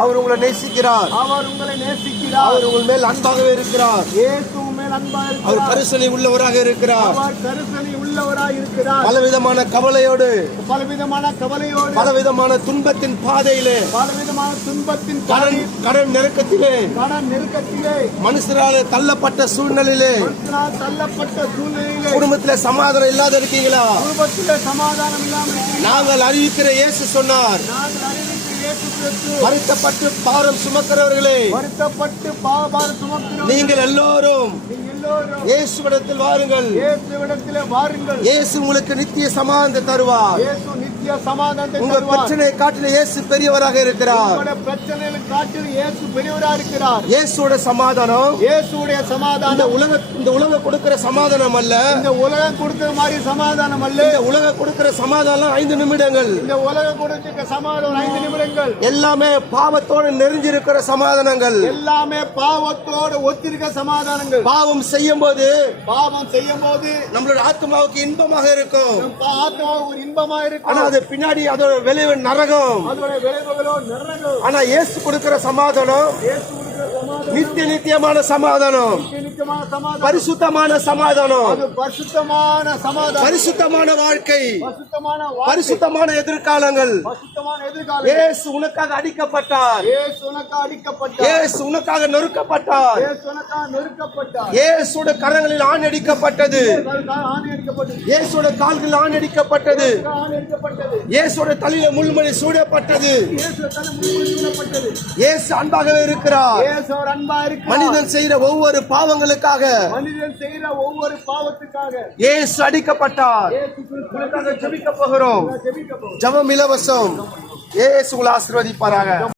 அவர் உங்களை நேசிக்கிறார். அவர் உங்களை நேசிக்கிறார். அவர் உங்கள் மேல் அன்பாகவே இருக்கிறார். இயேசு மேல் அன்பா அவர் கரிசனை உள்ளவராக இருக்கிறார். அவர் கருசனை உள்ளவராய் இருக்கிறார். பலவிதமான கவலையோடு பலவிதமான கவலையோடு பலவிதமான துன்பத்தின் பாதையிலே பலவிதமான துன்பத்தின் கடன் கடன் நெருக்கத்திலே கடன் நெருக்கத்திலே மனுஷரால தள்ளப்பட்ட சூழ்நிலையிலே தள்ளப்பட்ட சூழ்நிலையிலே குடும்பத்திலே சமாதானம் இல்லாத இருக்கீங்களா? குடும்பத்திலே சமாதானம் இல்லாமல். நாங்கள் அறிவிக்கிற இயேசு சொன்னார். நாங்கள் மறுக்கப்பட்டு பாரம் சுமக்கிறவர்களே. வருத்தப்பட்டு பாவபார சுமக்கிறோம் நீங்கள் எல்லோரும் இயேசுவிடத்தில் வாருங்கள். இயேசுவிடத்திலே வாருங்கள். இயேசு உங்களுக்கு நித்திய சமாதானத்தை தருவார். இயேசு நித்திய சமாதானத்தை உங்க தருவார். பிரச்சனையை காட்டில இயேசு பெரியவராக இருக்கிறார். பிரச்சனைகளை காட்டில் இயேசு பெரியவரா இருக்கிறார். இயேசுவோட சமாதானம் இயேசுடைய இந்த சமாதானம் உலக இந்த உலகம் கொடுக்கிற சமாதானம் அல்ல. இந்த உலகம் கொடுக்கிற மாதிரி சமாதானம் அல்ல. இந்த உலகம் கொடுக்கிற சமாதானம் ஐந்து நிமிடங்கள். இந்த உலகம் கொடுக்கிற சமாதானம் ஐந்து நிமிடங்கள். எல்லாமே பாவத்தோடு நெருஞ்சிருக்கிற சமாதானங்கள். எல்லாமே பாவத்தோடு ஒத்திருக்க சமாதானங்கள். பாவம் செய்யும் போது பாவம் செய்யும் போது நம்மளோட ஆத்மாவுக்கு இன்பமாக இருக்கும். ஆத்மா ஒரு இன்பமா ஆனா இருக்கும் அது பின்னாடி அதோட விளைவு நரகம். அதோட விளைவுகளோ நரகம். ஆனா இயேசு கொடுக்கிற சமாதானம் இயேசு நித்திய நித்தியமான சமாதானம். பரிசுத்தமான சமாதானம். பரிசுத்தமான சமாதானம். பரிசுத்தமான வாழ்க்கை. பரிசுத்தமான எதிர்காலங்கள். இயேசு உனக்காக அடிக்கப்பட்டார். இயேசு உனக்கு அடிக்கப்பட்டார். இயேசு உனக்காக நொறுக்கப்பட்டார். இயேசு உனக்காக நொறுக்கப்பட்டார். இயேசுட கரங்களில் ஆண் அடிக்கப்பட்டது. உனக்காக இயேசுட கால்களில் ஆண் அடிக்கப்பட்டது. இயேசுட தலையில முள்மணி சூடப்பட்டது. இயேசு அன்பாகவே இருக்கிறார். அன்பா இருக்கிறார். மனிதன் செய்கிற ஒவ்வொரு பாவங்களுக்காக மனிதன் செய்கிற ஒவ்வொரு பாவத்துக்காக இயேசு அடிக்கப்பட்டார். ஜெபிக்க போகிறோம். ஜெபம் இலவசம். இயேசு உங்களை ஆசீர்வதிப்பாராக.